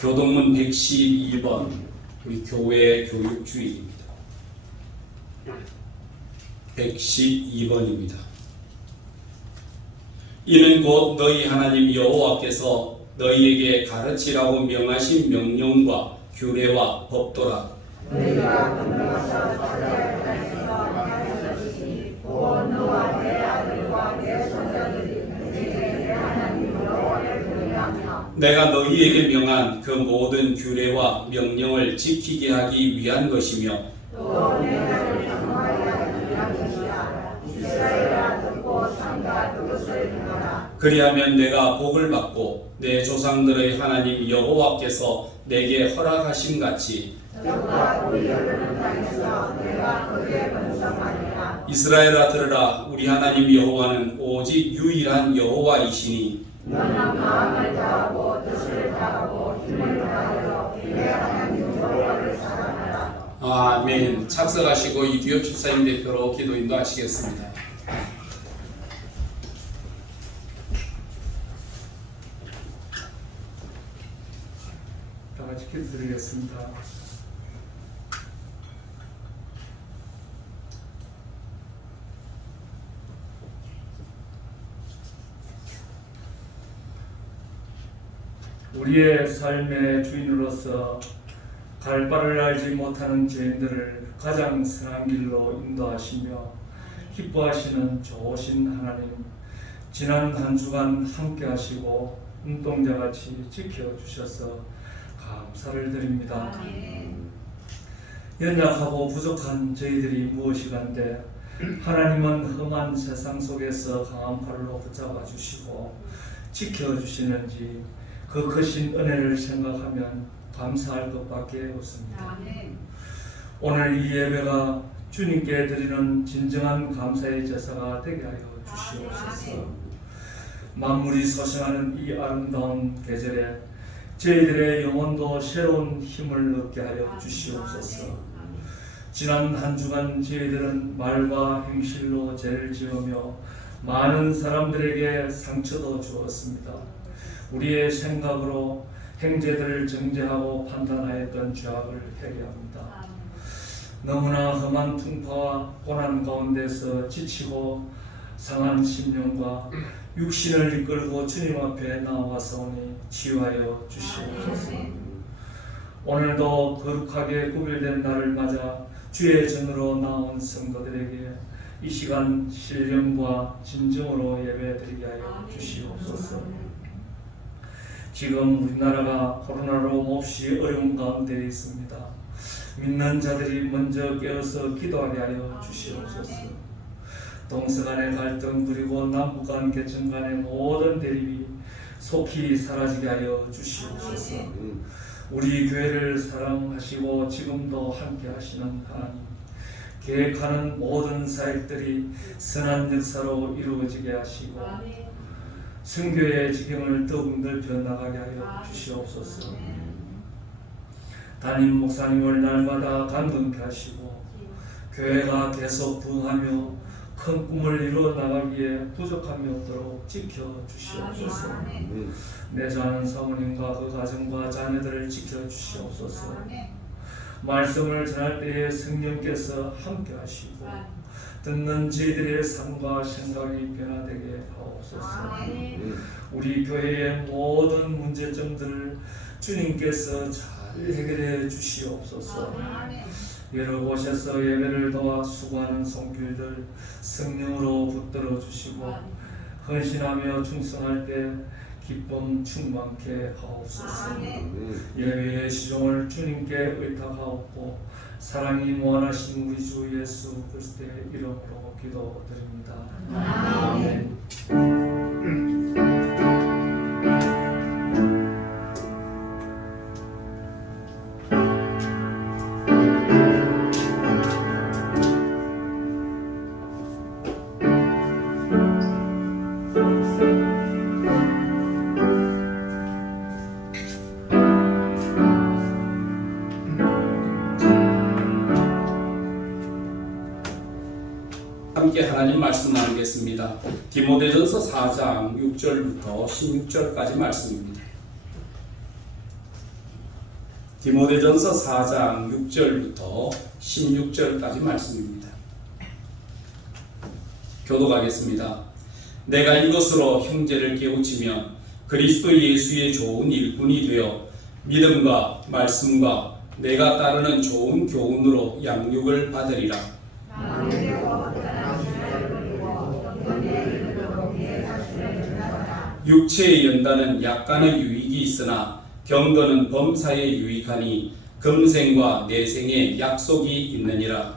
교동문 112번 우리 교회 교육주의입니다. 112번입니다. 이는 곧 너희 하나님 여호와께서 너희에게 가르치라고 명하신 명령과 규례와 법도라. 너희가 건너가서 찾아야 땅에서 가르쳐 주시니 곧 너와 내 아들과 내 손자들이 너희에게 내 하나님 여호와를 경외하며 내가 너희에게 명한 그 모든 규례와 명령을 지키게 하기 위한 것이며 또 내 나를 정하게 하기 위한 것이라. 이스라엘아 듣고 삼가 그것을 행하라. 그리하면 내가 복을 받고 내 조상들의 하나님 여호와께서 내게 허락하신 같이 적과 우리 여르는 땅에서 내가 그의 번성하리라. 이스라엘아 들으라. 우리 하나님 여호와는 오직 유일한 여호와이시니 너는 마음을 다하고 뜻을 다하고 힘을 다하여 내 하나님 여호와를 사랑하라. 아멘. 착석하시고 이 기업 집사님 대표로 기도 인도하시겠습니다. 다 같이 기도드리겠습니다. 우리의 삶의 주인으로서 갈 바를 알지 못하는 죄인들을 가장 선한 길로 인도하시며 기뻐하시는 좋으신 하나님, 지난 한 주간 함께 하시고 눈동자같이 지켜주셔서 감사를 드립니다. 연약하고 부족한 저희들이 무엇이간데 하나님은 험한 세상 속에서 강한 팔로 붙잡아 주시고 지켜주시는지 그 크신 은혜를 생각하면 감사할 것밖에 없습니다. 오늘 이 예배가 주님께 드리는 진정한 감사의 제사가 되게 하여 주시옵소서. 만물이 소생하는 이 아름다운 계절에 저희들의 영혼도 새로운 힘을 얻게 하여 주시옵소서. 지난 한 주간 저희들은 말과 행실로 죄를 지으며 많은 사람들에게 상처도 주었습니다. 우리의 생각으로 행제들을 정죄하고 판단하였던 죄악을 회개합니다. 너무나 험한 풍파와 고난 가운데서 지치고 상한 심령과 육신을 이끌고 주님 앞에 나와서오니 치유하여 주시옵소서. 오늘도 거룩하게 구별된 날을 맞아 주의 전으로 나온 성도들에게 이 시간 신령과 진정으로 예배드리게 하여 주시옵소서. 지금 우리나라가 코로나로 몹시 어려운 가운데 있습니다. 믿는 자들이 먼저 깨어서 기도하게 하여 주시옵소서. 동서 간의 갈등 그리고 남북 간 계층 간의 모든 대립이 속히 사라지게 하여 주시옵소서. 우리 교회를 사랑하시고 지금도 함께 하시는 하나님, 계획하는 모든 사역들이 선한 역사로 이루어지게 하시고 선교의 지경을 더욱 넓혀 나가게 하여 주시옵소서. 담임 목사님을 날마다 강건케 하시고 교회가 계속 부흥하며 큰 꿈을 이루어 나가기에 부족함이 없도록 지켜주시옵소서. 내자는 사모님과 그 가정과 자녀들을 지켜주시옵소서. 말씀을 전할 때에 성령께서 함께 하시고 듣는 저희들의 삶과 생각이 변화되게 하옵소서. 우리 교회의 모든 문제점들을 주님께서 잘 해결해 주시옵소서. 여러 곳에서 예배를 도와 수고하는 손길들 성령으로 붙들어 주시고 헌신하며 충성할 때 기쁨 충만케 하옵소서. 예배의 시종을 주님께 의탁하옵고 사랑이 무한하신 우리 주 예수 그리스도의 이름으로 기도드립니다. 아멘. 함께 하나님 말씀 나누겠습니다. 디모데전서 4장 6절부터 16절까지 말씀입니다. 디모데전서 4장 6절부터 16절까지 말씀입니다. 교독하겠습니다. 내가 이것으로 형제를 깨우치면 그리스도 예수의 좋은 일꾼이 되어 믿음과 말씀과 내가 따르는 좋은 교훈으로 양육을 받으리라. 육체의 연단은 약간의 유익이 있으나 경건은 범사에 유익하니 금생과 내생에 약속이 있느니라.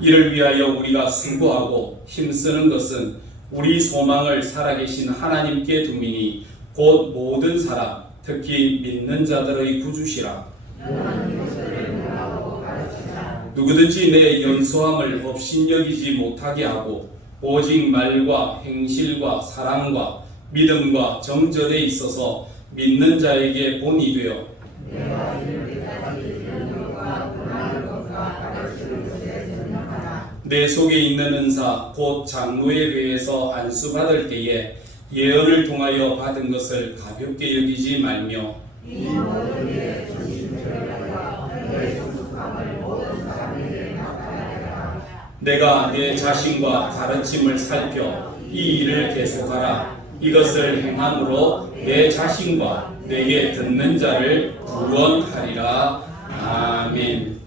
이를 위하여 우리가 수고하고 힘쓰는 것은 우리 소망을 살아계신 하나님께 두미니 곧 모든 사람 특히 믿는 자들의 구주시라. 누구든지 내 연소함을 업신여기지 못하게 하고 오직 말과 행실과 사랑과 믿음과 정절에 있어서 믿는 자에게 본이 되어 내 속에 있는 은사 곧 장로에 의해서 안수받을 때에 예언을 통하여 받은 것을 가볍게 여기지 말며 내가 내 자신과 가르침을 살펴 이 일을 계속하라. 이것을 행함으로 내 자신과 내게 듣는 자를 구원하리라. 아멘.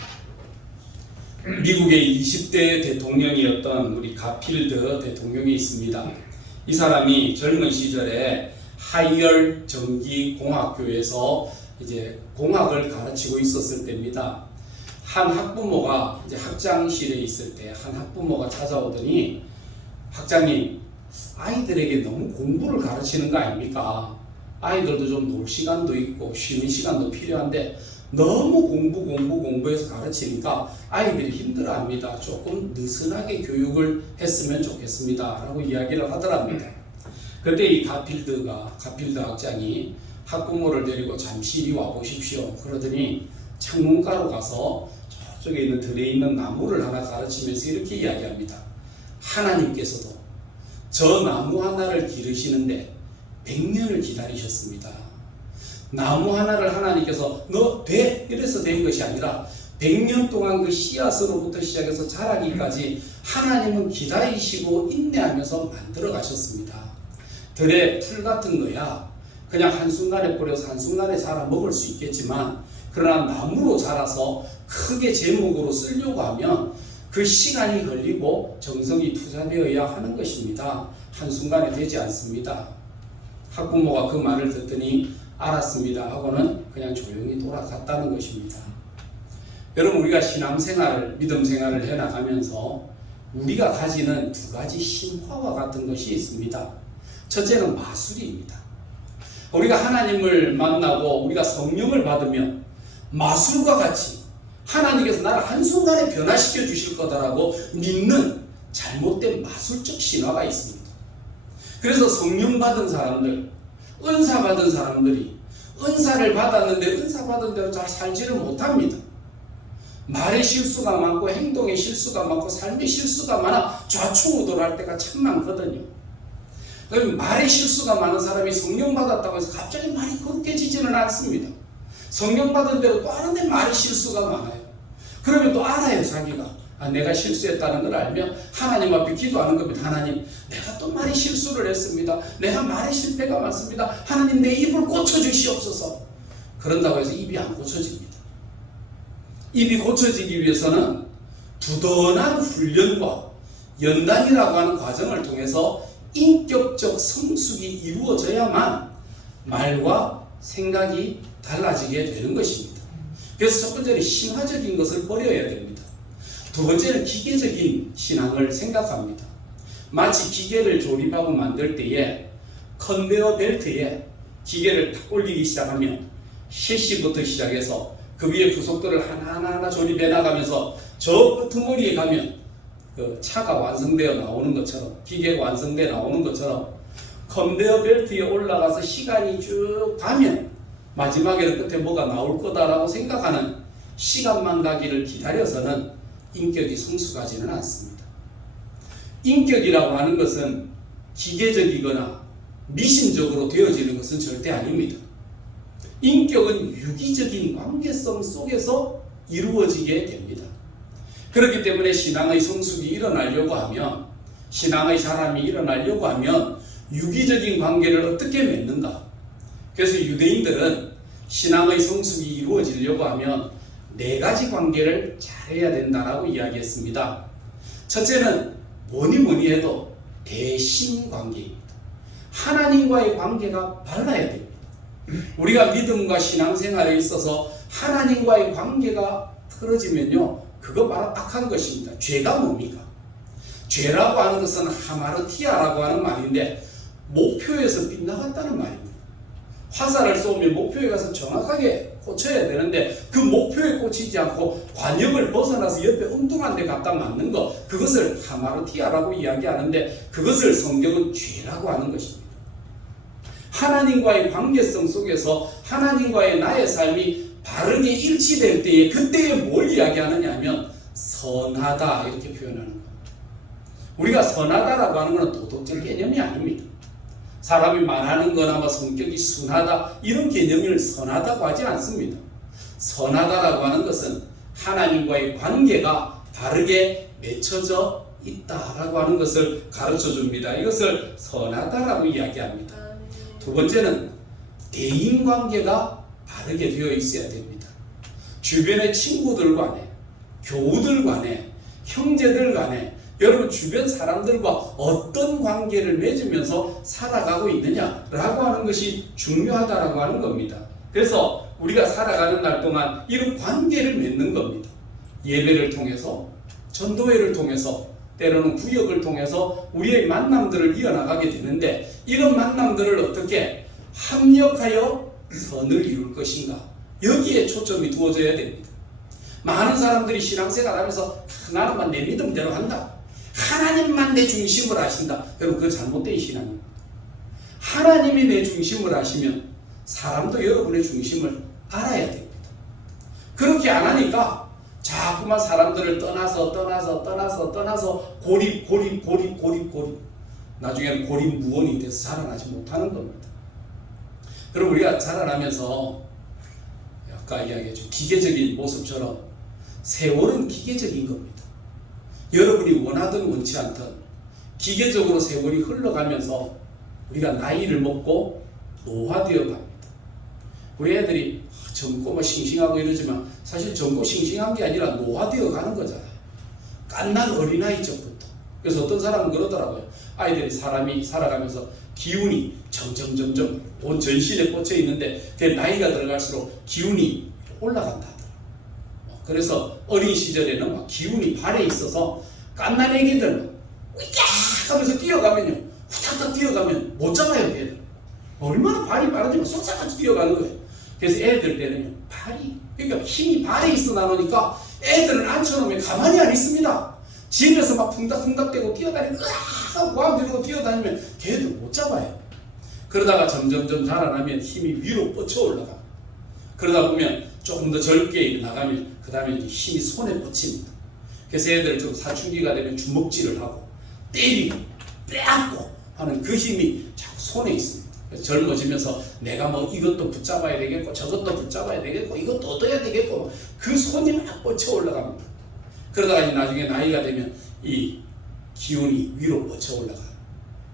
미국의 20대 대통령이었던 우리 가필드 대통령이 있습니다. 이 사람이 젊은 시절에 하이얼 전기공학교에서 이제 공학을 가르치고 있었을 때입니다. 한 학부모가 이제 학장실에 있을 때 한 학부모가 찾아오더니 학장님, 아이들에게 너무 공부를 가르치는 거 아닙니까? 아이들도 좀 놀 시간도 있고 쉬는 시간도 필요한데 너무 공부해서 가르치니까 아이들이 힘들어합니다. 조금 느슨하게 교육을 했으면 좋겠습니다. 라고 이야기를 하더랍니다. 그때 이 가필드 학장이 학부모를 데리고 잠시 이리 와보십시오. 그러더니 창문가로 가서 저쪽에 있는 들에 있는 나무를 하나 가르치면서 이렇게 이야기합니다. 하나님께서도 저 나무 하나를 기르시는데 100년을 기다리셨습니다. 나무 하나를 하나님께서 너 돼! 이래서 된 것이 아니라 100년 동안 그 씨앗으로부터 시작해서 자라기까지 하나님은 기다리시고 인내하면서 만들어 가셨습니다. 들에 풀 같은 거야 그냥 한순간에 뿌려서 한순간에 자라 먹을 수 있겠지만 그러나 나무로 자라서 크게 제목으로 쓰려고 하면 그 시간이 걸리고 정성이 투자되어야 하는 것입니다. 한순간에 되지 않습니다. 학부모가 그 말을 듣더니 알았습니다 하고는 그냥 조용히 돌아갔다는 것입니다. 여러분, 우리가 신앙생활을, 믿음생활을 해나가면서 우리가 가지는 두 가지 신화와 같은 것이 있습니다. 첫째는 마술입니다. 우리가 하나님을 만나고 우리가 성령을 받으면 마술과 같이 하나님께서 나를 한순간에 변화시켜 주실 거다라고 믿는 잘못된 마술적 신화가 있습니다. 그래서 성령 받은 사람들, 은사 받은 사람들이 은사를 받았는데 은사 받은 대로 잘 살지를 못합니다. 말의 실수가 많고 행동의 실수가 많고 삶의 실수가 많아 좌충우돌할 때가 참 많거든요. 말의 실수가 많은 사람이 성령 받았다고 해서 갑자기 말이 그렇게지지는 않습니다. 성령 받은 대로 또 하는데 말의 실수가 많아요. 그러면 또 알아요. 자기가 내가 실수했다는 걸 알면 하나님 앞에 기도하는 겁니다. 하나님, 내가 또 말의 실수를 했습니다. 내가 말의 실패가 많습니다. 하나님, 내 입을 고쳐주시옵소서. 그런다고 해서 입이 안 고쳐집니다. 입이 고쳐지기 위해서는 부단한 훈련과 연단이라고 하는 과정을 통해서 인격적 성숙이 이루어져야만 말과 생각이 달라지게 되는 것입니다. 그래서 첫 번째는 신화적인 것을 버려야 됩니다. 두 번째는 기계적인 신앙을 생각합니다. 마치 기계를 조립하고 만들 때에 컨베어 벨트에 기계를 탁 올리기 시작하면 셰시부터 시작해서 그 위에 부속들을 하나하나 조립해 나가면서 저 끄트머리에 가면 그 차가 완성되어 나오는 것처럼, 기계가 완성되어 나오는 것처럼 컨베어 벨트에 올라가서 시간이 쭉 가면 마지막에는 끝에 뭐가 나올 거다라고 생각하는 시간만 가기를 기다려서는 인격이 성숙하지는 않습니다. 인격이라고 하는 것은 기계적이거나 미심적으로 되어지는 것은 절대 아닙니다. 인격은 유기적인 관계성 속에서 이루어지게 됩니다. 그렇기 때문에 신앙의 성숙이 일어나려고 하면, 신앙의 자람이 일어나려고 하면 유기적인 관계를 어떻게 맺는가? 그래서 유대인들은 신앙의 성숙이 이루어지려고 하면 4가지 관계를 잘해야 된다라고 이야기했습니다. 첫째는 뭐니 해도 대신 관계입니다. 하나님과의 관계가 발라야 됩니다. 우리가 믿음과 신앙생활에 있어서 하나님과의 관계가 틀어지면요, 그거 바로 악한 것입니다. 죄가 뭡니까? 죄라고 하는 것은 하마르티아라고 하는 말인데 목표에서 빗나갔다는 말입니다. 화살을 쏘면 목표에 가서 정확하게 꽂혀야 되는데 그 목표에 꽂히지 않고 관역을 벗어나서 옆에 엉뚱한 데 갖다 맞는 것, 그것을 하마르티아라고 이야기하는데 그것을 성경은 죄라고 하는 것입니다. 하나님과의 관계성 속에서 하나님과의 나의 삶이 바르게 일치될 때에, 그때에 뭘 이야기하느냐 하면 선하다 이렇게 표현하는 겁니다. 우리가 선하다라고 하는 것은 도덕적 개념이 아닙니다. 사람이 말하는 거나 뭐 성격이 순하다 이런 개념을 선하다고 하지 않습니다. 선하다라고 하는 것은 하나님과의 관계가 바르게 맺혀져 있다라고 하는 것을 가르쳐 줍니다. 이것을 선하다라고 이야기합니다. 두 번째는 대인관계가 바르게 되어 있어야 됩니다. 주변의 친구들 간에, 교우들 간에, 형제들 간에, 여러분 주변 사람들과 어떤 관계를 맺으면서 살아가고 있느냐라고 하는 것이 중요하다라고 하는 겁니다. 그래서 우리가 살아가는 날 동안 이런 관계를 맺는 겁니다. 예배를 통해서, 전도회를 통해서, 때로는 구역을 통해서 우리의 만남들을 이어나가게 되는데, 이런 만남들을 어떻게 합력하여 선을 이룰 것인가, 여기에 초점이 두어져야 됩니다. 많은 사람들이 신앙생활 하면서 나는 내 믿음대로 한다, 하나님만 내 중심을 하신다. 여러분 그거 잘못된 신앙입니다. 하나님이 내 중심을 하시면 사람도 여러분의 중심을 알아야 됩니다. 그렇게 안 하니까 자꾸만 사람들을 떠나서 고립, 나중에는 고립무원이 돼서 자라나지 못하는 겁니다. 그럼 우리가 자라나면서 아까 이야기했죠, 기계적인 모습처럼 세월은 기계적인 겁니다. 여러분이 원하든 원치 않든 기계적으로 세월이 흘러가면서 우리가 나이를 먹고 노화되어 갑니다. 우리 애들이 젊고 뭐 싱싱하고 이러지만 사실 젊고 싱싱한 게 아니라 노화되어 가는 거잖아요. 갓난 어린아이 적부터. 그래서 어떤 사람은 그러더라고요. 아이들이 사람이 살아가면서 기운이 점점 온 전신에 꽂혀 있는데 그 나이가 들어갈수록 기운이 올라간다 하더라고요. 그래서 어린 시절에는 막 기운이 발에 있어서 갓난 애기들은 으야 하면서 뛰어가면요, 후딱딱 뛰어가면 못 잡아요. 애들 얼마나 발이 빠르지만 솟아같이 뛰어가는 거예요. 그래서 애들 때는요, 그러니까 힘이 발에 있어 나오니까 애들은 앉혀놓으면 가만히 안 있습니다. 집에서 막 쿵닥쿵닥대고 뛰어다니고 으악 고함 들고 뛰어다니면 걔들 못 잡아요. 그러다가 점점 자라나면 힘이 위로 뻗쳐 올라가. 그러다 보면 조금 더 젊게 일어나가면 그 다음에 이제 힘이 손에 뻗칩니다. 그래서 애들 좀 사춘기가 되면 주먹질을 하고 때리고 빼앗고 하는 그 힘이 자꾸 손에 있습니다. 그래서 젊어지면서 내가 뭐 이것도 붙잡아야 되겠고 저것도 붙잡아야 되겠고 이것도 얻어야 되겠고 그 손이 막 뻗쳐 올라갑니다. 그러다가 이제 나중에 나이가 되면 이 기운이 위로 뻗쳐 올라가요.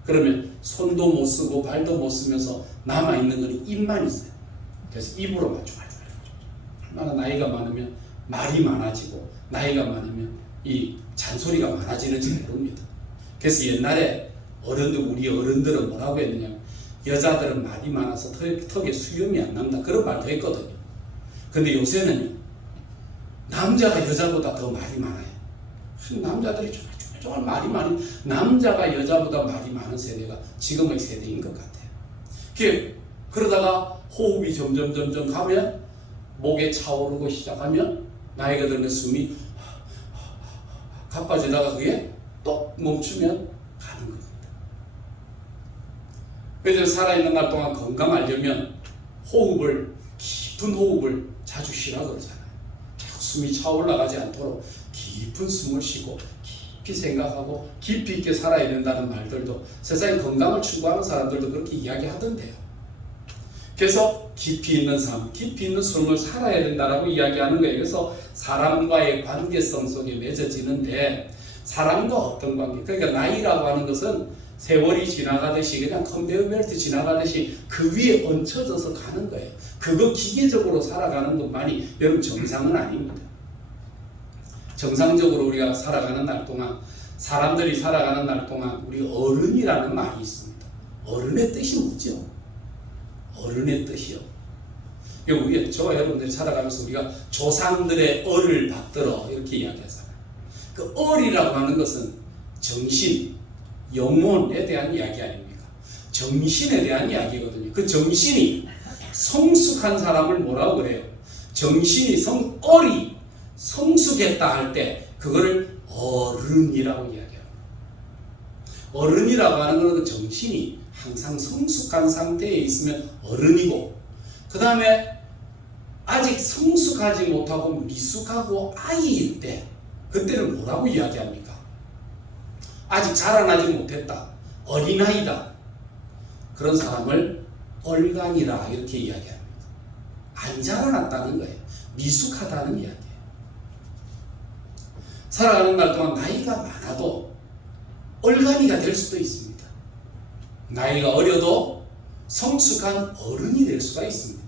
그러면 손도 못 쓰고 발도 못 쓰면서 남아있는 건 입만 있어요. 그래서 입으로만 얼마나 나이가 많으면 말이 많아지고 나이가 많으면 이 잔소리가 많아지는지 모릅니다. 그래서 옛날에 우리 어른들은 뭐라고 했느냐, 여자들은 말이 많아서 턱에 수염이 안 난다 그런 말도 했거든요. 근데 요새는요, 남자가 여자보다 더 말이 많아요. 남자들이 정말 말이 많은, 남자가 여자보다 말이 많은 세대가 지금의 세대인 것 같아요. 그러다가 호흡이 점점 가면 목에 차오르고 시작하면 나이가 들면 숨이 가빠지다가 그게 또 멈추면 가는 겁니다. 그래서 살아있는 날 동안 건강하려면 깊은 호흡을 자주 쉬라 그러잖아요. 자꾸 숨이 차올라가지 않도록 깊은 숨을 쉬고 깊이 생각하고 깊이 있게 살아야 된다는 말들도 세상에 건강을 추구하는 사람들도 그렇게 이야기하던데요. 그래서 깊이 있는 삶, 깊이 있는 삶을 살아야 된다라고 이야기하는 거예요. 그래서 사람과의 관계성 속에 맺어지는데 사람과 어떤 관계, 그러니까 나이라고 하는 것은 세월이 지나가듯이 그냥 컨베이어 벨트 지나가듯이 그 위에 얹혀져서 가는 거예요. 그거 기계적으로 살아가는 것만이 여러분 정상은 아닙니다. 정상적으로 우리가 살아가는 날 동안 사람들이 살아가는 날 동안 우리 어른이라는 말이 있습니다. 어른의 뜻이 뭐죠? 어른의 뜻이요. 우리가 저와 여러분들이 살아가면서 우리가 조상들의 얼을 받들어 이렇게 이야기하잖아요. 그 얼이라고 하는 것은 정신, 영혼에 대한 이야기 아닙니까? 정신에 대한 이야기거든요. 그 정신이 성숙한 사람을 뭐라고 그래요? 정신이 얼이 성숙했다 할 때 그거를 어른이라고 이야기합니다. 어른이라고 하는 것은 정신이 항상 성숙한 상태에 있으면 어른이고, 그 다음에 아직 성숙하지 못하고 미숙하고 아이일 때 그때는 뭐라고 이야기합니까? 아직 자라나지 못했다, 어린아이다, 그런 사람을 얼간이라 이렇게 이야기합니다. 안 자라났다는 거예요. 미숙하다는 이야기예요. 살아가는 날 동안 나이가 많아도 얼간이가 될 수도 있습니다. 나이가 어려도 성숙한 어른이 될 수가 있습니다.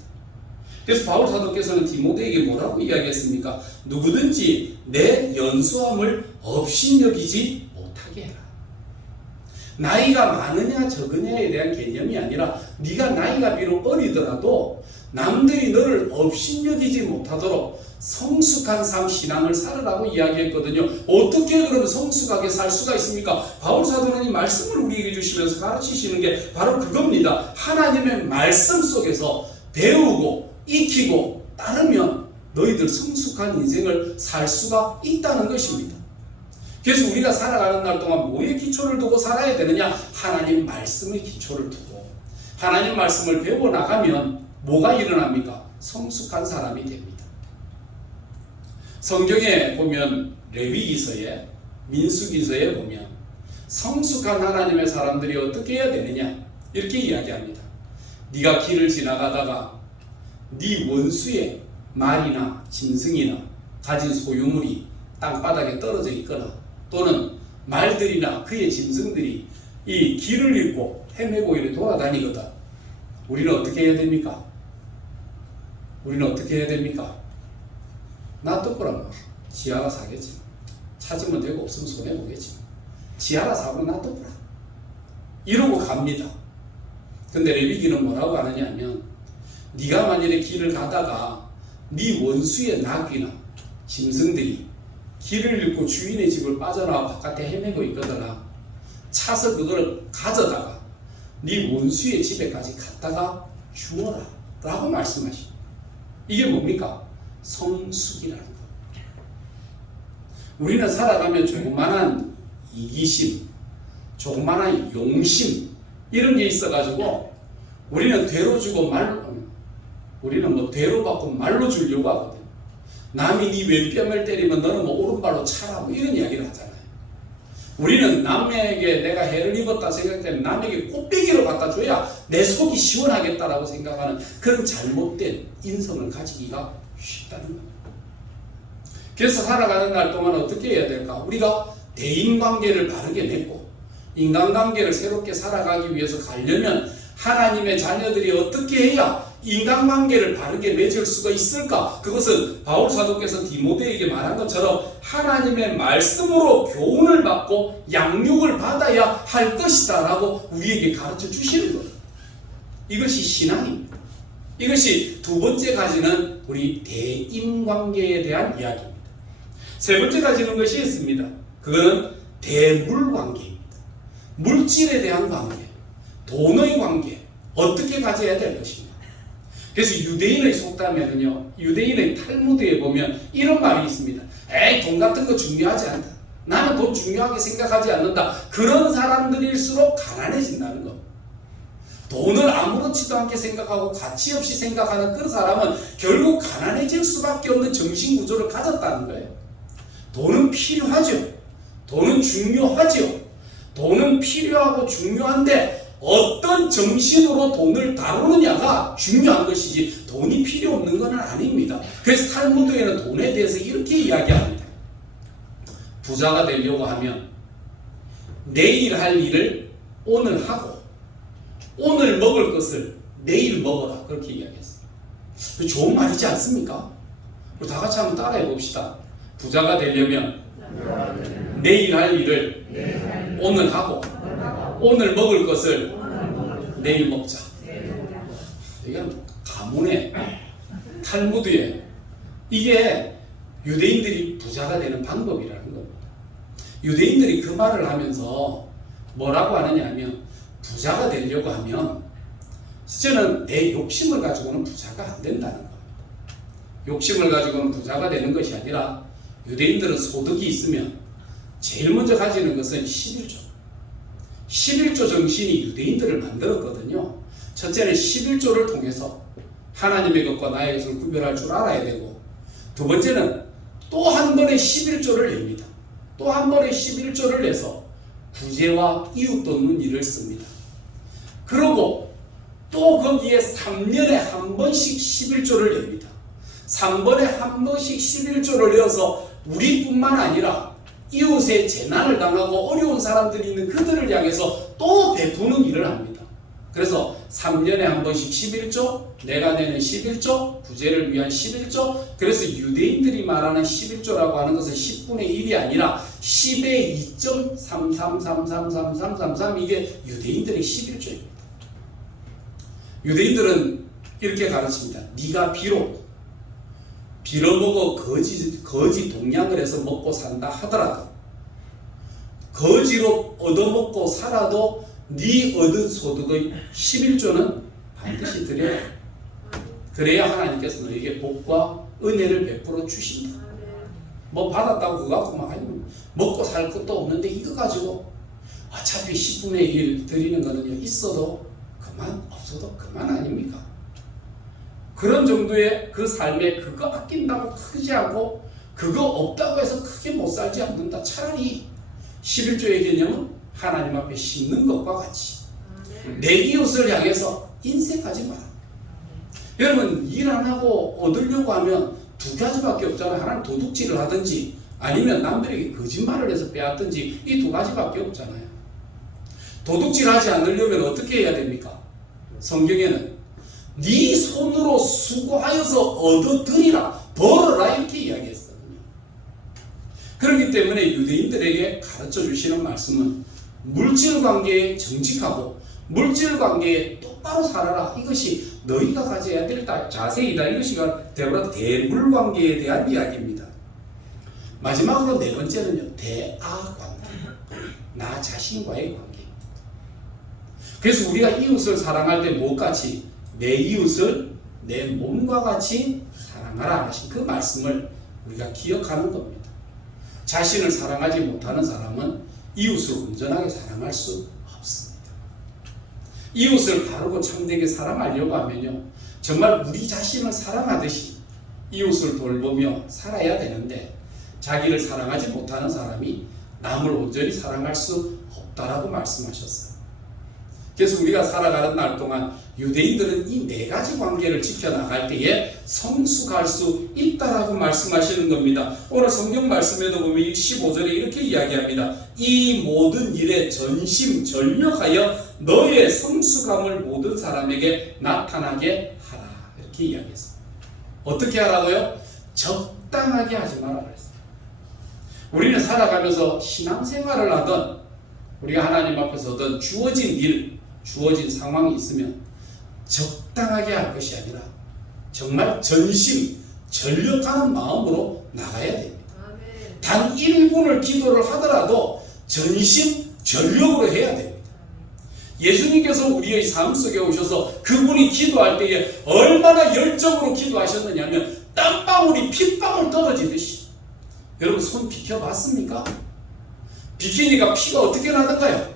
그래서 바울 사도께서는 디모데에게 뭐라고 이야기했습니까? 누구든지 내 연수함을 업신여기지 못하게 해라. 나이가 많으냐 적으냐에 대한 개념이 아니라 네가 나이가 비록 어리더라도 남들이 너를 업신여기지 못하도록 성숙한 삶 신앙을 살으라고 이야기했거든요. 어떻게 그러면 성숙하게 살 수가 있습니까? 바울 사도는 이 말씀을 우리에게 주시면서 가르치시는 게 바로 그겁니다. 하나님의 말씀 속에서 배우고 익히고 따르면 너희들 성숙한 인생을 살 수가 있다는 것입니다. 그래서 우리가 살아가는 날 동안 뭐에 기초를 두고 살아야 되느냐? 하나님 말씀의 기초를 두고 하나님 말씀을 배워나가면 뭐가 일어납니까? 성숙한 사람이 됩니다. 성경에 보면 레위기서에 민수기서에 보면 성숙한 하나님의 사람들이 어떻게 해야 되느냐 이렇게 이야기합니다. 네가 길을 지나가다가 네 원수의 말이나 짐승이나 가진 소유물이 땅바닥에 떨어져 있거나 또는 말들이나 그의 짐승들이 이 길을 잃고 헤매고 이렇게 돌아다니거든. 우리는 어떻게 해야 됩니까? 우리는 어떻게 해야 됩니까? 놔둬보라면 지 알아서 하겠지. 찾으면 되고 없으면 손해보겠지. 지 알아서 하고 놔둬보라. 이러고 갑니다. 근데 레위기는 뭐라고 하느냐 하면 네가 만일에 길을 가다가 네 원수의 낙이나 짐승들이 길을 잃고 주인의 집을 빠져나와 바깥에 헤매고 있거나 차서 그걸 가져다가 네 원수의 집에까지 갔다가 주어라 라고 말씀하십니다. 이게 뭡니까? 성숙이라는 것. 우리는 살아가면 조그만한 이기심, 조그만한 용심 이런 게 있어가지고 우리는 되로 주고 우리는 뭐 되로 받고 말로 주려고 하거든. 남이 네 왼뺨을 때리면 너는 뭐 오른발로 차라고 이런 이야기를 하잖아요. 우리는 남에게 내가 해를 입었다 생각되면 남에게 꽃배기로 갖다 줘야 내 속이 시원하겠다라고 생각하는 그런 잘못된 인성을 가지기가 쉽다는 겁니다. 그래서 살아가는 날 동안 어떻게 해야 될까? 우리가 대인관계를 바르게 맺고 인간관계를 새롭게 살아가기 위해서 가려면 하나님의 자녀들이 어떻게 해야 인간관계를 바르게 맺을 수가 있을까? 그것은 바울 사도께서 디모데에게 말한 것처럼 하나님의 말씀으로 교훈을 받고 양육을 받아야 할 것이다 라고 우리에게 가르쳐 주시는 거예요. 이것이 신앙입니다. 이것이 두 번째 가지는 우리 대인관계에 대한 이야기입니다. 세 번째 가지는 것이 있습니다. 그거는 대물관계입니다. 물질에 대한 관계, 돈의 관계, 어떻게 가져야 될 것입니다. 그래서 유대인의 속담에는요, 유대인의 탈무드에 보면 이런 말이 있습니다. 에이, 돈 같은 거 중요하지 않다. 나는 돈 중요하게 생각하지 않는다. 그런 사람들일수록 가난해진다는 것. 돈을 아무렇지도 않게 생각하고 가치 없이 생각하는 그런 사람은 결국 가난해질 수밖에 없는 정신구조를 가졌다는 거예요. 돈은 필요하죠. 돈은 중요하지요. 돈은 필요하고 중요한데 어떤 정신으로 돈을 다루느냐가 중요한 것이지 돈이 필요 없는 건 아닙니다. 그래서 탈무드에는 돈에 대해서 이렇게 이야기합니다. 부자가 되려고 하면 내일 할 일을 오늘 하고 오늘 먹을 것을 내일 먹어라, 그렇게 이야기했어요. 좋은 말이지 않습니까? 우리 다 같이 한번 따라해 봅시다. 부자가 되려면 내일 할 일을 오늘 하고 오늘 먹을 것을 내일 먹자. 이게 가문의 탈무드에 이게 유대인들이 부자가 되는 방법이라는 겁니다. 유대인들이 그 말을 하면서 뭐라고 하느냐 하면 부자가 되려고 하면 실제는 내 욕심을 가지고는 부자가 안 된다는 겁니다. 욕심을 가지고는 부자가 되는 것이 아니라 유대인들은 소득이 있으면 제일 먼저 가지는 것은 11조. 11조 정신이 유대인들을 만들었거든요. 첫째는 11조를 통해서 하나님의 것과 나의 것을 구별할 줄 알아야 되고, 두 번째는 또 한 번에 11조를 냅니다. 또 한 번에 11조를 내서 구제와 이웃 돕는 일을 씁니다. 그리고 또 거기에 3년에 한 번씩 11조를 냅니다. 3번에 한 번씩 11조를 내어서 우리뿐만 아니라 이웃의 재난을 당하고 어려운 사람들이 있는 그들을 향해서 또 베푸는 일을 합니다. 그래서 3년에 한 번씩 11조, 내가 내는 11조, 구제를 위한 11조. 그래서 유대인들이 말하는 11조라고 하는 것은 10분의 1이 아니라 10의 2.33333333 이게 유대인들의 11조입니다. 유대인들은 이렇게 가르칩니다. 네가 비록 빌어먹어 거지 동양을 해서 먹고 산다 하더라도, 거지로 얻어먹고 살아도 네 얻은 소득의 11조는 반드시 드려야 해. 그래야 하나님께서 너에게 복과 은혜를 베풀어 주신다. 뭐 받았다고 그거 갖고 막 먹고 살 것도 없는데 이거 가지고 어차피 10분의 1 드리는 거는요, 있어도 그만 없어도 그만 아닙니까? 그런 정도의 그 삶에 그거 아낀다고 크지 않고 그거 없다고 해서 크게 못 살지 않는다. 차라리 11조의 개념은 하나님 앞에 심는 것과 같이 내 이웃을 향해서 인색하지 마라. 여러분, 일 안 하고 얻으려고 하면 두 가지밖에 없잖아요. 하나는 도둑질을 하든지 아니면 남들에게 거짓말을 해서 빼앗든지, 이 두 가지밖에 없잖아요. 도둑질하지 않으려면 어떻게 해야 됩니까? 성경에는 네 손으로 수고하여서 얻어들이라, 벌어라, 이렇게 이야기했거든요. 그렇기 때문에 유대인들에게 가르쳐 주시는 말씀은 물질 관계에 정직하고 물질 관계에 똑바로 살아라. 이것이 너희가 가져야 될 자세이다. 이것이 바로 대물 관계에 대한 이야기입니다. 마지막으로 네 번째는요, 대아 관계. 나 자신과의 관계입니다. 그래서 우리가 이웃을 사랑할 때 뭐같이 내 이웃을 내 몸과 같이 사랑하라 하신 그 말씀을 우리가 기억하는 겁니다. 자신을 사랑하지 못하는 사람은 이웃을 온전하게 사랑할 수 없습니다. 이웃을 바르고 참되게 사랑하려고 하면요, 정말 우리 자신을 사랑하듯이 이웃을 돌보며 살아야 되는데, 자기를 사랑하지 못하는 사람이 남을 온전히 사랑할 수 없다라고 말씀하셨어요. 그래서 우리가 살아가는 날 동안 유대인들은 이 네 가지 관계를 지켜나갈 때에 성숙할 수 있다라고 말씀하시는 겁니다. 오늘 성경 말씀에도 보면 15절에 이렇게 이야기합니다. 이 모든 일에 전심전력하여 너의 성숙함을 모든 사람에게 나타나게 하라, 이렇게 이야기했습니다. 어떻게 하라고요? 적당하게 하지 말아라 했어요. 우리는 살아가면서 신앙생활을 하던, 우리가 하나님 앞에서 하던 주어진 일, 주어진 상황이 있으면 적당하게 할 것이 아니라 정말 전심 전력하는 마음으로 나가야 됩니다. 단 1분을 기도를 하더라도 전심 전력으로 해야 됩니다. 예수님께서 우리의 삶 속에 오셔서 그분이 기도할 때에 얼마나 열정으로 기도하셨느냐면 땀방울이 핏방울 떨어지듯이. 여러분, 손 비켜봤습니까? 비키니까 피가 어떻게 나던가요?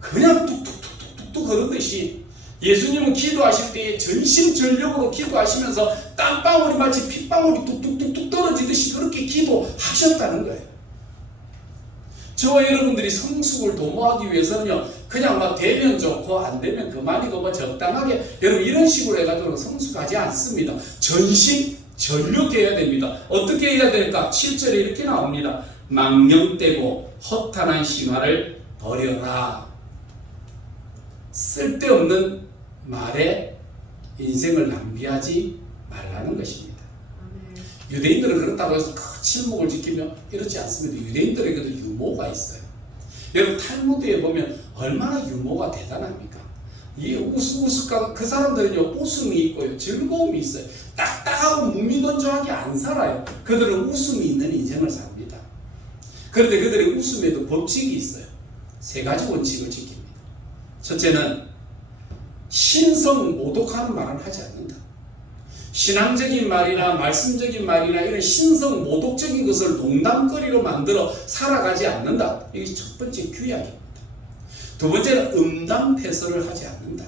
그냥 뚝뚝뚝뚝뚝 흐르듯이 예수님은 기도하실 때에 전심전력으로 기도하시면서 땀방울이 마치 핏방울이 뚝뚝뚝뚝 떨어지듯이 그렇게 기도하셨다는 거예요. 저와 여러분들이 성숙을 도모하기 위해서는요, 그냥 막 되면 좋고 안 되면 그만이고 뭐 적당하게 여러분 이런 식으로 해가지고 성숙하지 않습니다. 전심 전력해야 됩니다. 어떻게 해야 될까? 7절에 이렇게 나옵니다. 망령되고 허탄한 심화를 버려라. 쓸데없는 말에 인생을 낭비하지 말라는 것입니다. 유대인들은 그렇다고 해서 큰 침묵을 지키며 이렇지 않습니다. 유대인들에게도 유머가 있어요. 여러분 탈무드에 보면 얼마나 유머가 대단합니까? 이 우스우스가 그 사람들은요 웃음이 있고요 즐거움이 있어요. 딱딱하고 무미건조하게 안 살아요. 그들은 웃음이 있는 인생을 삽니다. 그런데 그들의 웃음에도 법칙이 있어요. 3가지 원칙을 지킵니다. 첫째는 신성 모독하는 말은 하지 않는다. 신앙적인 말이나 말씀적인 말이나 이런 신성 모독적인 것을 농담거리로 만들어 살아가지 않는다. 이게 첫 번째 규약입니다. 두 번째는 음담패설을 하지 않는다.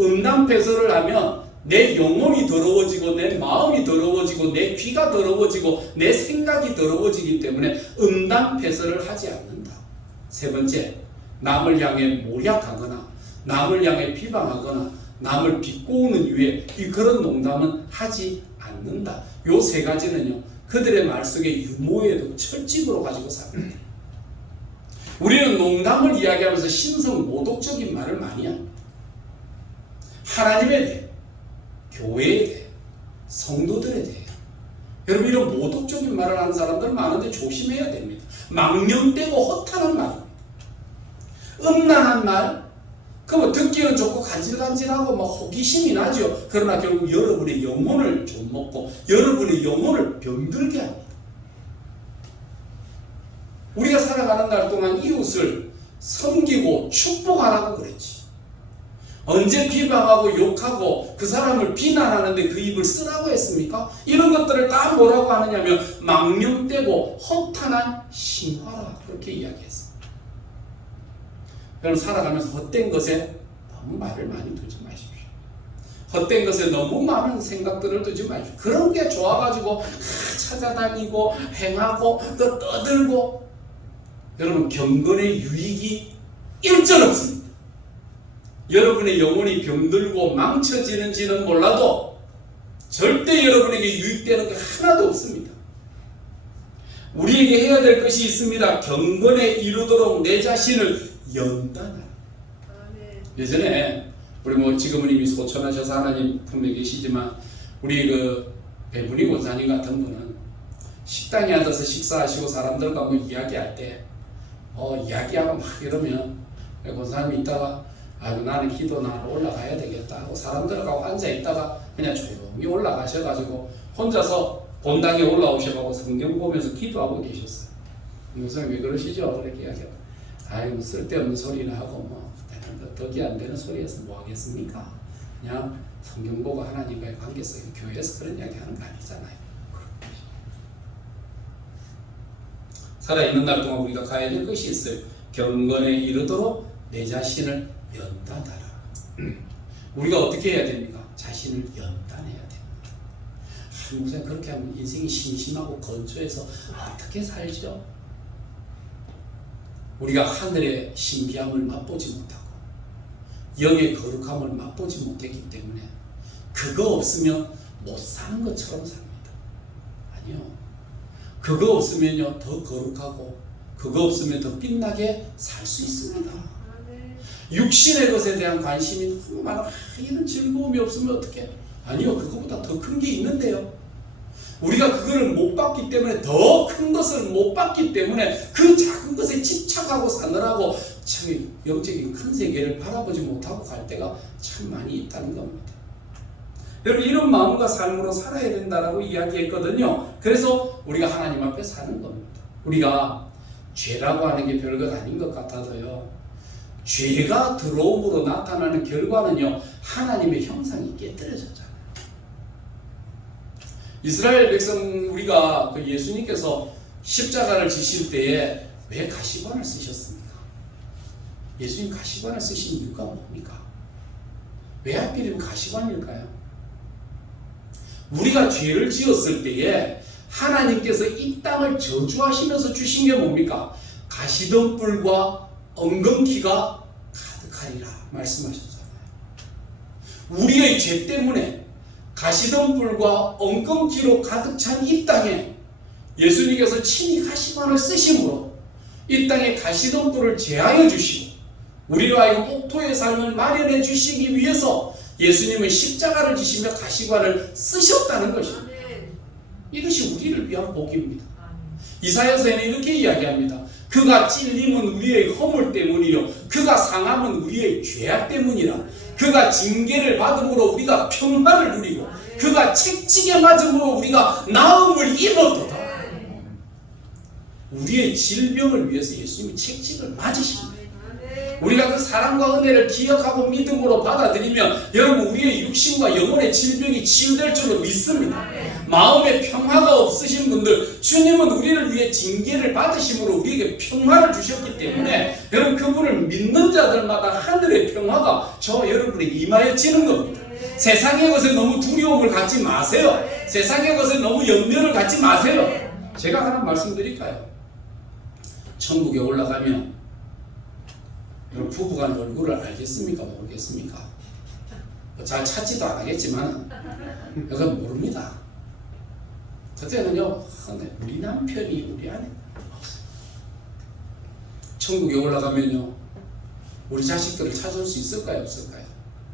음담패설을 하면 내 영혼이 더러워지고 내 마음이 더러워지고 내 귀가 더러워지고 내 생각이 더러워지기 때문에 음담패설을 하지 않는다. 세 번째, 남을 향해 모략하거나 남을 향해 비방하거나 남을 비꼬는 이유에 그런 농담은 하지 않는다. 요 3가지는요 그들의 말 속에 유머에도 철칙으로 가지고 삽니다. 우리는 농담을 이야기하면서 신성 모독적인 말을 많이 합니다. 하나님에 대해, 교회에 대해, 성도들에 대해. 여러분 이런 모독적인 말을 하는 사람들 많은데 조심해야 됩니다. 망령되고 허탄한 말입니다. 음란한 말, 그뭐 듣기는 좋고 간질간질하고 막 호기심이 나죠. 그러나 결국 여러분의 영혼을 좀먹고 여러분의 영혼을 병들게 합니다. 우리가 살아가는 날 동안 이웃을 섬기고 축복하라고 그랬지. 언제 비방하고 욕하고 그 사람을 비난하는데 그 입을 쓰라고 했습니까? 이런 것들을 다 뭐라고 하느냐면 망령되고 허탄한 신화라 그렇게 이야기했습니다. 여러분 살아가면서 헛된 것에 너무 말을 많이 두지 마십시오. 헛된 것에 너무 많은 생각들을 두지 마십시오. 그런 게 좋아가지고 찾아다니고 행하고 또 떠들고 여러분 경건의 유익이 일절 없습니다. 여러분의 영혼이 병들고 망쳐지는지는 몰라도 절대 여러분에게 유익되는 게 하나도 없습니다. 우리에게 해야 될 것이 있습니다. 경건에 이르도록 내 자신을 연단하라. 예전에 우리 뭐 지금은 이미 소천하셔서 하나님 품에 계시지만 우리 그 배분이 권사님 같은 분은 식당에 앉아서 식사하시고 사람들과 뭐 이야기할 때 이야기하고 막 이러면 권사님이 있다가 아이고 나는 기도나러 올라가야 되겠다 하고 사람들하고 앉아 있다가 그냥 조용히 올라가셔가지고 혼자서 본당에 올라오셔가지고 성경 보면서 기도하고 계셨어요. 목사님 왜 그러시죠? 그렇게 이야기하고 아이고 쓸데없는 소리나 하고 뭐 덕이 안 되는 소리에서 뭐 하겠습니까? 그냥 성경 보고 하나님과의 관계 속에 교회에서 그런 이야기 하는 거 아니잖아요. 살아있는 날 동안 우리가 가야 될 것이 있어요. 경건에 이르도록 내 자신을 연단하라. 우리가 어떻게 해야 됩니까? 자신을 연단해야 됩니다. 목사님 그렇게 하면 인생이 심심하고 건조해서 어떻게 살죠? 우리가 하늘의 신비함을 맛보지 못하고 영의 거룩함을 맛보지 못했기 때문에 그거 없으면 못 사는 것처럼 삽니다. 아니요. 그거 없으면요 더 거룩하고 그거 없으면 더 빛나게 살 수 있습니다. 육신의 것에 대한 관심이 너무 많아. 이런 즐거움이 없으면 어떡해? 아니요. 그거보다 더 큰 게 있는데요. 우리가 그거를 못 봤기 때문에 더 큰 것을 못 봤기 때문에 그 작은 것에 집착하고 사느라고 참 영적인 큰 세계를 바라보지 못하고 갈 때가 참 많이 있다는 겁니다. 여러분 이런 마음과 삶으로 살아야 된다라고 이야기했거든요. 그래서 우리가 하나님 앞에 사는 겁니다. 우리가 죄라고 하는 게 별것 아닌 것 같아도요. 죄가 들어옴으로 나타나는 결과는요. 하나님의 형상이 깨뜨려졌잖아요. 이스라엘 백성 우리가 그 예수님께서 십자가를 지실 때에 왜 가시관을 쓰셨습니까? 예수님 가시관을 쓰신 이유가 뭡니까? 왜 하필이면 가시관일까요? 우리가 죄를 지었을 때에 하나님께서 이 땅을 저주하시면서 주신 게 뭡니까? 가시덤불과 엉겅퀴가 가득하리라 말씀하셨잖아요. 우리의 죄 때문에 가시덤불과 엉겅퀴로 가득 찬 이 땅에 예수님께서 친히 가시관을 쓰심으로 이 땅에 가시덤불을 제하여 주시고 우리로 하여금 옥토의 삶을 마련해 주시기 위해서 예수님은 십자가를 지시며 가시관을 쓰셨다는 것입니다. 이것이 우리를 위한 복입니다. 이사야서에는 이렇게 이야기합니다. 그가 찔림은 우리의 허물 때문이요 그가 상함은 우리의 죄악 때문이라. 그가 징계를 받음으로 우리가 평화를 누리고 그가 채찍에 맞음으로 우리가 나음을 입었도다. 우리의 질병을 위해서 예수님이 채찍을 맞으십니다. 우리가 그 사랑과 은혜를 기억하고 믿음으로 받아들이면 여러분 우리의 육신과 영혼의 질병이 치유될 줄로 믿습니다. 마음에 평화가 없으신 분들 주님은 우리를 위해 징계를 받으심으로 우리에게 평화를 주셨기 때문에 여러분 그분을 믿는 자들마다 하늘의 평화가 저와 여러분에 임하여지는 겁니다. 세상의 것에 너무 두려움을 갖지 마세요. 세상의 것에 너무 염려를 갖지 마세요. 제가 하나 말씀드릴까요? 천국에 올라가면 여러분 부부간 얼굴을 알겠습니까? 모르겠습니까? 잘 찾지도 않겠지만 그건 모릅니다. 그때는요 우리 남편이 우리 아내 천국에 올라가면요 우리 자식들을 찾을 수 있을까요? 없을까요?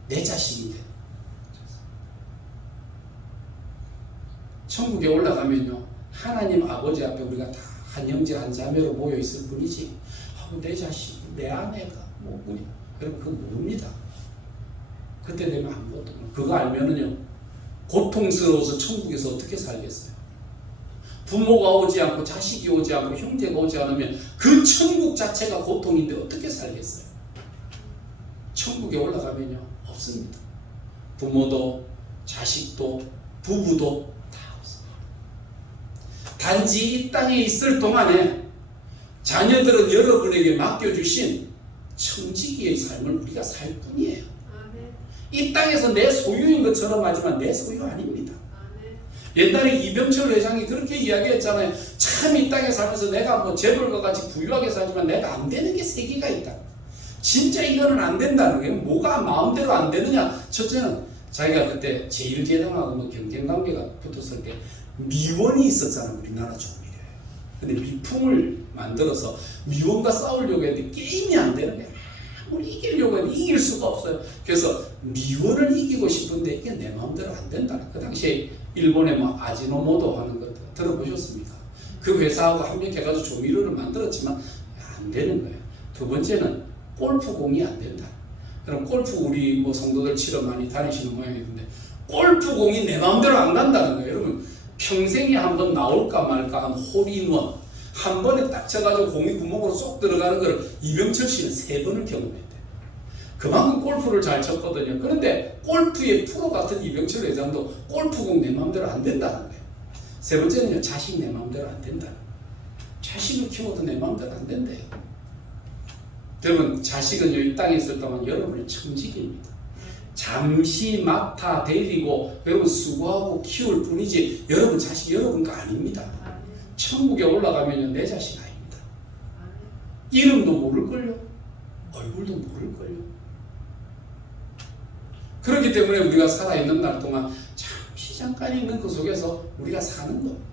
내 자식인데 천국에 올라가면요 하나님 아버지 앞에 우리가 다 한 형제 한 자매로 모여 있을 뿐이지 내 자식, 내 아내가 뭐군요. 여러분 그거 모릅니다. 그때 되면 아무것도 모르고 그거 알면은요 고통스러워서 천국에서 어떻게 살겠어요? 부모가 오지 않고 자식이 오지 않고 형제가 오지 않으면 그 천국 자체가 고통인데 어떻게 살겠어요? 천국에 올라가면요 없습니다. 부모도 자식도 부부도 다 없습니다. 단지 이 땅에 있을 동안에 자녀들은 여러분에게 맡겨주신 청지기의 삶을 우리가 살 뿐이에요. 이 땅에서 내 소유인 것처럼 하지만 내 소유 아닙니다. 옛날에 이병철 회장이 그렇게 이야기했잖아요. 참 이 땅에 살면서 내가 뭐 재벌과 같이 부유하게 살지만 내가 안 되는 게 세 개가 있다. 진짜 이거는 안 된다는 거예요. 뭐가 마음대로 안 되느냐. 첫째는 자기가 그때 제1계당하고 뭐 경쟁관계가 붙었을 때 미원이 있었잖아요. 우리나라 조미료에. 근데 미풍을 만들어서 미원과 싸우려고 했는데 게임이 안 되는 거예요. 아무리 이기려고 해도 이길 수가 없어요. 그래서 미원을 이기고 싶은데 이게 내 마음대로 안 된다. 그 당시에 일본에 뭐 아지노모토 하는 거 들어보셨습니까? 그 회사하고 합력해가지고 조미료를 만들었지만 안 되는 거예요. 두 번째는 골프공이 안 된다. 그럼 골프 우리 뭐 성도들 치러 많이 다니시는 모양인데 골프공이 내 마음대로 안 간다는 거예요. 여러분 평생에 한번 나올까 말까 한 홀인원 한 번에 딱 쳐가지고 공이 구멍으로 쏙 들어가는 걸 이병철 씨는 3번을 경험했대요. 그만큼 골프를 잘 쳤거든요. 그런데 골프의 프로 같은 이병철 회장도 골프공 내 마음대로 안 된다는 거예요. 세 번째는요, 자식 내 마음대로 안 된다는 거예요. 자식을 키워도 내 마음대로 안 된대요. 여러분 자식은요 이 땅에 있을 동안 여러분의 청직입니다. 잠시 맡아 데리고 여러분 수고하고 키울 뿐이지 여러분 자식 여러분 거 아닙니다. 천국에 올라가면 내 자식 아닙니다. 이름도 모를걸요. 얼굴도 모를걸요. 그렇기 때문에 우리가 살아있는 날 동안 잠시 잠깐 있는 그 속에서 우리가 사는 겁니다.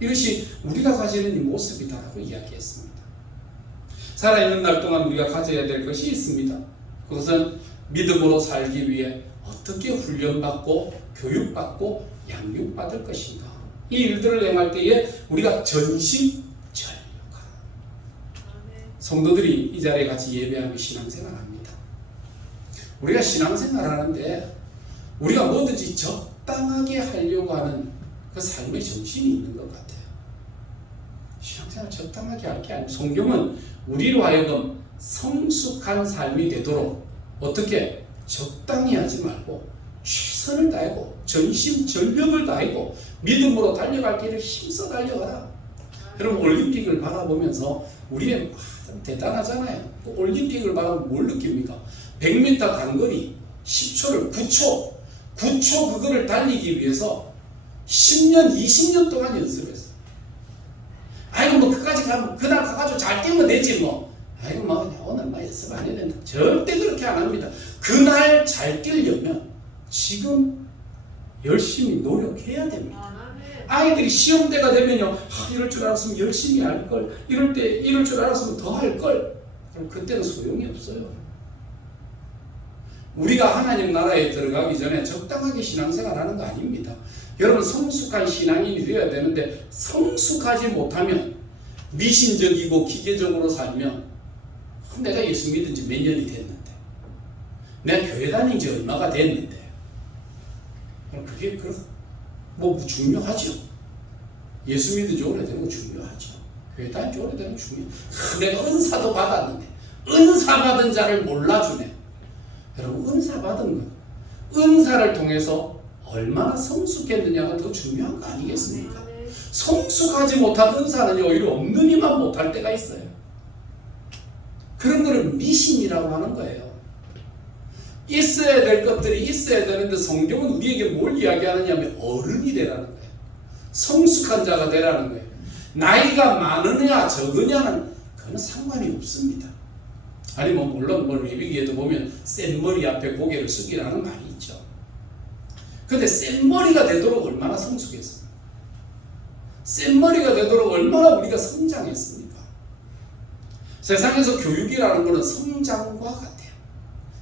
이것이 우리가 가지는 이 모습이다라고 이야기했습니다. 살아있는 날 동안 우리가 가져야 될 것이 있습니다. 그것은 믿음으로 살기 위해 어떻게 훈련받고 교육받고 양육받을 것인가. 이 일들을 행할 때에 우리가 전심전력하라. 성도들이 이 자리에 같이 예배하며 신앙생활합니다. 우리가 신앙생활하는데 우리가 뭐든지 적당하게 하려고 하는 그 삶의 정신이 있는 것 같아요. 신앙생활 적당하게 할 게 아니고 성경은 우리로 하여금 성숙한 삶이 되도록 어떻게 적당히 하지 말고 최선을 다하고 전심전력을 다하고 믿음으로 달려갈 길을 힘써 달려가라. 여러분 올림픽을 바라보면서 우리의 대단하잖아요. 그 올림픽을 바라보면 뭘 느낍니까? 100m 단거리 10초를 9초 그거를 달리기 위해서 10년 20년 동안 연습했어요. 아이고 뭐 그까지 그날까지 가면 그날 가가지고 잘 뛰면 되지 뭐. 아이고 뭐 오늘 뭐 연습 안 해야 된다. 절대 그렇게 안 합니다. 그날 잘 뛰려면 지금 열심히 노력해야 됩니다. 아이들이 시험 때가 되면요, 이럴 줄 알았으면 열심히 할 걸, 이럴 줄 알았으면 더 할 걸. 그럼 그때는 소용이 없어요. 우리가 하나님 나라에 들어가기 전에 적당하게 신앙생활 하는 거 아닙니다. 여러분 성숙한 신앙인이 되어야 되는데 성숙하지 못하면 미신적이고 기계적으로 살면 내가 예수 믿은 지 몇 년이 됐는데 내가 교회 다닌 지 얼마가 됐는데 그게 뭐 중요하죠. 예수 믿은 지 오래되는 거 중요하죠. 교회 다닌 지 오래되는 거 중요해요. 내가 은사도 받았는데 은사 받은 자를 몰라주네. 여러분 은사 받은 것, 은사를 통해서 얼마나 성숙했느냐가 더 중요한 거 아니겠습니까? 성숙하지 못한 은사는 오히려 없는 이만 못할 때가 있어요. 그런 거를 미신이라고 하는 거예요. 있어야 될 것들이 있어야 되는데 성경은 우리에게 뭘 이야기하느냐면 어른이 되라는 거예요. 성숙한 자가 되라는 거예요. 나이가 많으냐 적으냐는 그건 상관이 없습니다. 아니 뭐 물론 레위기에도 보면 센 머리 앞에 고개를 숙이라는 말이 있죠. 근데 센 머리가 되도록 얼마나 성숙했습니까? 센 머리가 되도록 얼마나 우리가 성장했습니까? 세상에서 교육이라는 것은 성장과 같아요.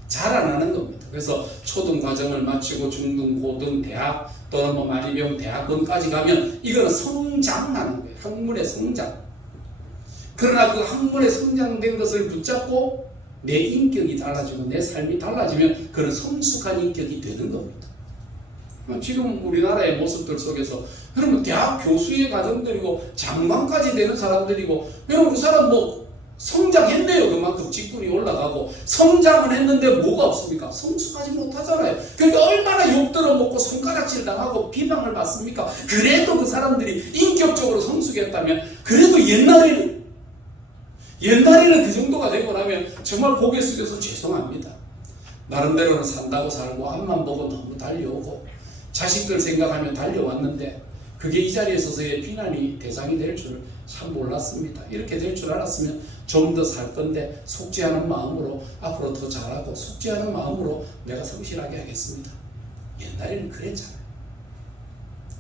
자라나는 겁니다. 그래서 초등 과정을 마치고 중등, 고등, 대학 또는 뭐 마리병 대학원까지 가면 이거는 성장하는 거예요. 학문의 성장. 그러나 그 학문의 성장된 것을 붙잡고 내 인격이 달라지고 내 삶이 달라지면 그런 성숙한 인격이 되는 겁니다. 지금 우리나라의 모습들 속에서 여러분 대학 교수의 과정들이고 장관까지 되는 사람들이고 여러분 그 사람 뭐 성장했네요. 그만큼 직분이 올라가고 성장은 했는데 뭐가 없습니까? 성숙하지 못하잖아요. 그러니까 얼마나 욕 들어먹고 손가락질 당하고 비방을 받습니까? 그래도 그 사람들이 인격적으로 성숙했다면 그래도 옛날에는 그 정도가 되고 나면 정말 고개 숙여서 죄송합니다. 나름대로는 산다고 살고 앞만 보고 너무 달려오고 자식들 생각하며 달려왔는데 그게 이 자리에 서서의 비난이 대상이 될 줄 참 몰랐습니다. 이렇게 될 줄 알았으면 좀 더 살 건데 속죄하는 마음으로 앞으로 더 잘하고 속죄하는 마음으로 내가 성실하게 하겠습니다. 옛날에는 그랬잖아요.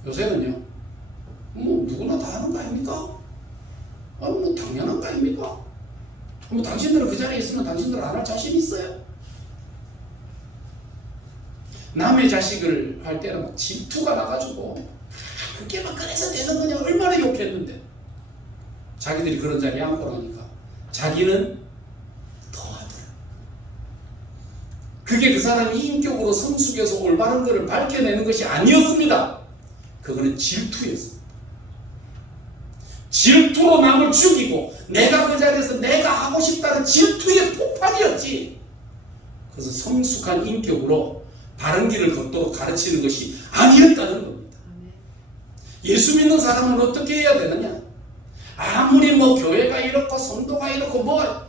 요새는요 뭐 누구나 다 하는 거 아닙니까? 뭐 당연한 거 아닙니까? 뭐 당신들은 그 자리에 있으면 당신들 안 할 자신 있어요? 남의 자식을 할 때는 막 질투가 나가지고 그게 막 그래서 되는 거냐 얼마나 욕했는데 자기들이 그런 자리에 앉고 나니까 자기는 더 하더라. 그게 그 사람이 인격으로 성숙해서 올바른 것을 밝혀내는 것이 아니었습니다. 그거는 질투였습니다. 질투로 남을 죽이고 내가 그 자리에서 내가 하고 싶다는 질투의 폭발이었지. 그래서 성숙한 인격으로 바른 길을 걷도록 가르치는 것이 아니었다는 겁니다. 예수 믿는 사람은 어떻게 해야 되느냐? 아무리 뭐 교회가 이렇고 성도가 이렇고 뭐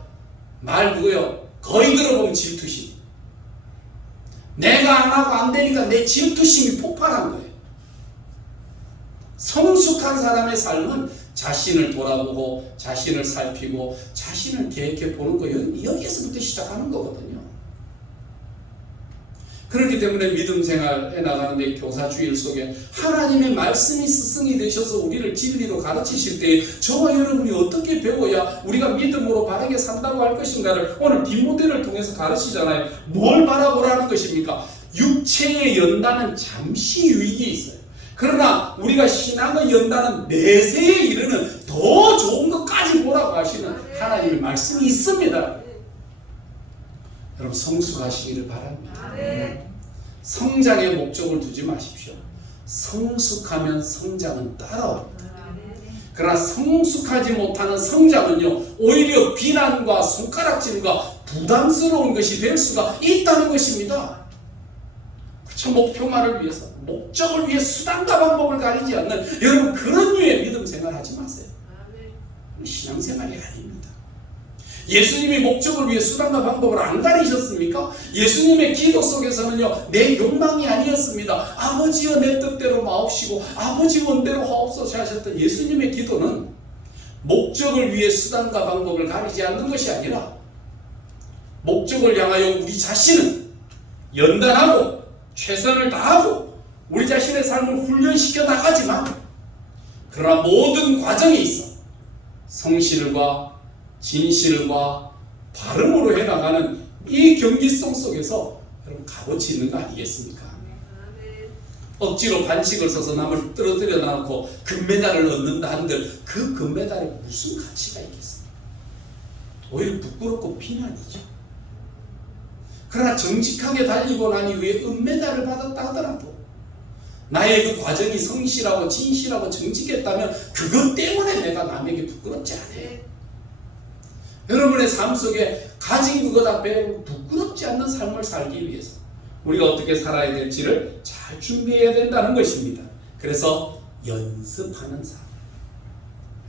말 그거요 거의 들어보면 질투심. 내가 안 하고 안 되니까 내 질투심이 폭발한 거예요. 성숙한 사람의 삶은 자신을 돌아보고 자신을 살피고 자신을 계획해 보는 거 여기에서부터 시작하는 거거든요. 그렇기 때문에 믿음 생활에 나가는데 교사주일 속에 하나님의 말씀이 스승이 되셔서 우리를 진리로 가르치실 때 저와 여러분이 어떻게 배워야 우리가 믿음으로 바르게 산다고 할 것인가를 오늘 디모데를 통해서 가르치잖아요. 뭘 바라보라는 것입니까? 육체의 연단은 잠시 유익이 있어요. 그러나 우리가 신앙의 연단은 내세에 이르는 더 좋은 것까지 보라고 하시는 하나님의 말씀이 있습니다. 여러분 성숙하시기를 바랍니다. 성장의 목적을 두지 마십시오. 성숙하면 성장은 따라옵니다. 그러나 성숙하지 못하는 성장은요 오히려 비난과 손가락질과 부담스러운 것이 될 수가 있다는 것입니다. 저 목표만을 위해서 목적을 위해 수단과 방법을 가리지 않는 여러분 그런 류의 믿음 생활하지 마세요. 신앙생활이 아닙니다. 예수님이 목적을 위해 수단과 방법을 안 가리셨습니까? 예수님의 기도 속에서는요 내 욕망이 아니었습니다. 아버지여 내 뜻대로 마옵시고 아버지 원대로 하옵소서 하셨던 예수님의 기도는 목적을 위해 수단과 방법을 가리지 않는 것이 아니라 목적을 향하여 우리 자신은 연단하고 최선을 다하고 우리 자신의 삶을 훈련시켜 나가지만 그러나 모든 과정에 있어 성실과 진실과 바름으로 해나가는 이 경기성 속에서 여러분 값어치 있는 거 아니겠습니까? 억지로 반칙을 써서 남을 떨어뜨려 놔놓고 금메달을 얻는다 한들 그 금메달에 무슨 가치가 있겠습니까? 오히려 부끄럽고 비난이죠. 그러나 정직하게 달리고 난 이후에 은메달을 받았다 하더라도 나의 그 과정이 성실하고 진실하고 정직했다면 그것 때문에 내가 남에게 부끄럽지 않아요. 여러분의 삶 속에 가진 그것 앞에 부끄럽지 않는 삶을 살기 위해서 우리가 어떻게 살아야 될지를 잘 준비해야 된다는 것입니다. 그래서 연습하는 삶.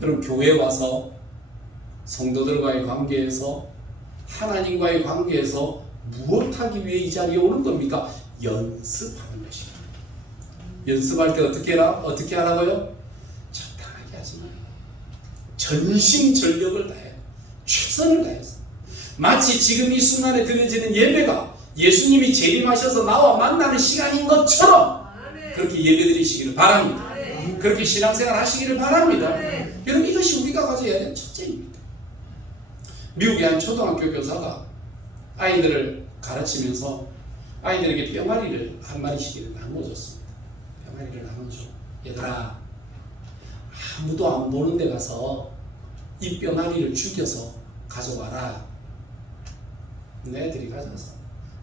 여러분 교회에 와서 성도들과의 관계에서 하나님과의 관계에서 무엇하기 위해 이 자리에 오는 겁니까? 연습하는 것입니다. 연습할 때 어떻게 하라고요? 적당하게 하지 마요. 전심전력을 다해 최선을 다해서 마치 지금 이 순간에 드려지는 예배가 예수님이 재림하셔서 나와 만나는 시간인 것처럼 그렇게 예배드리시기를 바랍니다. 그렇게 신앙생활 하시기를 바랍니다. 여러분 이것이 우리가 가져야 되는 첫째입니다. 미국의 한 초등학교 교사가 아이들을 가르치면서 아이들에게 뿅아리를 한 마리씩 나눠줬습니다. 뿅아리를 나눠줘. 얘들아 아무도 안 보는 데 가서 이 뿅아리를 죽여서 가져와라. 애들이 가져왔어.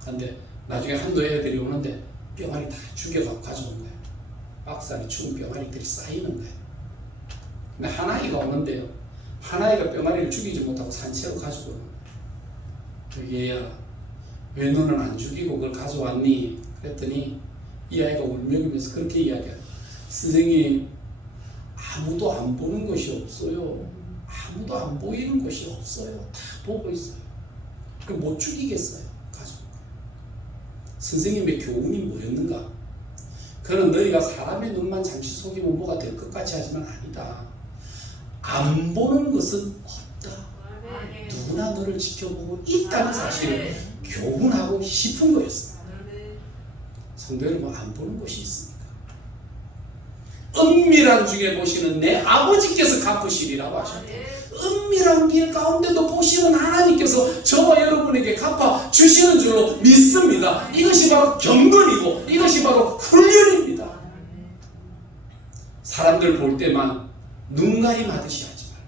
근데 나중에 한두 애들이 오는데 뿅아리 다 죽여갖고 가져온 거예요. 박살이 죽은 뿅아리들이 쌓이는 거예요. 근데 한 아이가 오는데요. 한 아이가 뿅아리를 죽이지 못하고 산채로 가지고 오는 거예요. 얘야 왜 너는 안 죽이고 그걸 가져왔니? 그랬더니 이 아이가 울먹이면서 그렇게 이야기해요. 선생님 아무도 안 보는 것이 없어요. 아무도 안 보이는 것이 없어요. 다 보고 있어요. 그럼 못 죽이겠어요. 가지고. 선생님의 교훈이 뭐였는가? 그는 너희가 사람의 눈만 잠시 속이면 뭐가 될 것 같이 하지만 아니다. 안 보는 것은 없다. 누구나 너를 지켜보고 있다는 사실을 교훈하고 싶은 거였습니다. 성도 여러분 안 보는 것이 있습니다. 은밀한 중에 보시는 내 아버지께서 갚으시리라고 하셨다. 은밀한 길 가운데도 보시는 하나님께서 저와 여러분에게 갚아 주시는 줄로 믿습니다. 이것이 바로 경건이고 이것이 바로 훈련입니다. 사람들 볼 때만 눈가림하듯이 하지 말고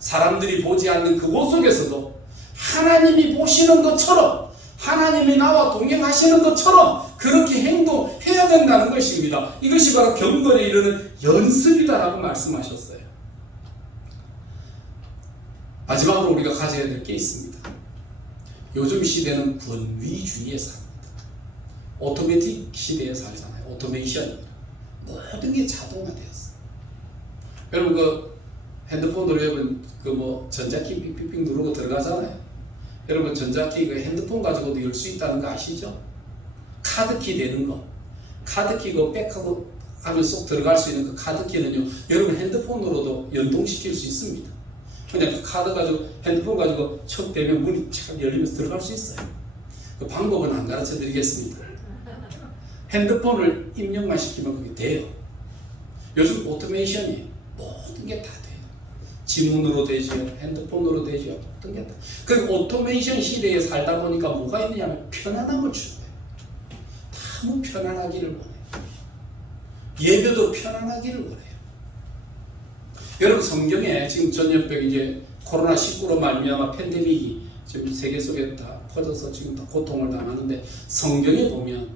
사람들이 보지 않는 그곳 속에서도 하나님이 보시는 것처럼 하나님이 나와 동행하시는 것처럼 그렇게 행동해야 된다는 것입니다. 이것이 바로 경건에 이르는 연습이다라고 말씀하셨어요. 마지막으로 우리가 가져야 될 게 있습니다. 요즘 시대는 권위주의에 삽니다. 오토매틱 시대에 살잖아요. 오토메이션. 모든 게 자동화되었어요. 여러분 그 핸드폰으로 여러분 그 전자키 삑삑삑 누르고 들어가잖아요. 여러분 전자키 그 핸드폰 가지고도 열 수 있다는 거 아시죠? 카드키 되는 거. 카드키 그 백하고 하면 쏙 들어갈 수 있는 그 카드키는요. 여러분 핸드폰으로도 연동시킬 수 있습니다. 그냥 그 카드 가지고 핸드폰 가지고 척 대면 문이 착 열리면서 들어갈 수 있어요. 그 방법은 안 가르쳐 드리겠습니다. 핸드폰을 입력만 시키면 그게 돼요. 요즘 오토메이션이 모든 게 다 돼요. 지문으로 되죠. 핸드폰으로 되죠. 모든 게 다. 그 오토메이션 시대에 살다 보니까 뭐가 있느냐면 편안함을 주는 거예요. 너무 편안하기를 원해요. 예배도 편안하기를 원해요. 여러분 성경에 지금 전염병 이제 코로나19로 말미암아 팬데믹이 지금 세계 속에 다 퍼져서 지금 다 고통을 당하는데 성경에 보면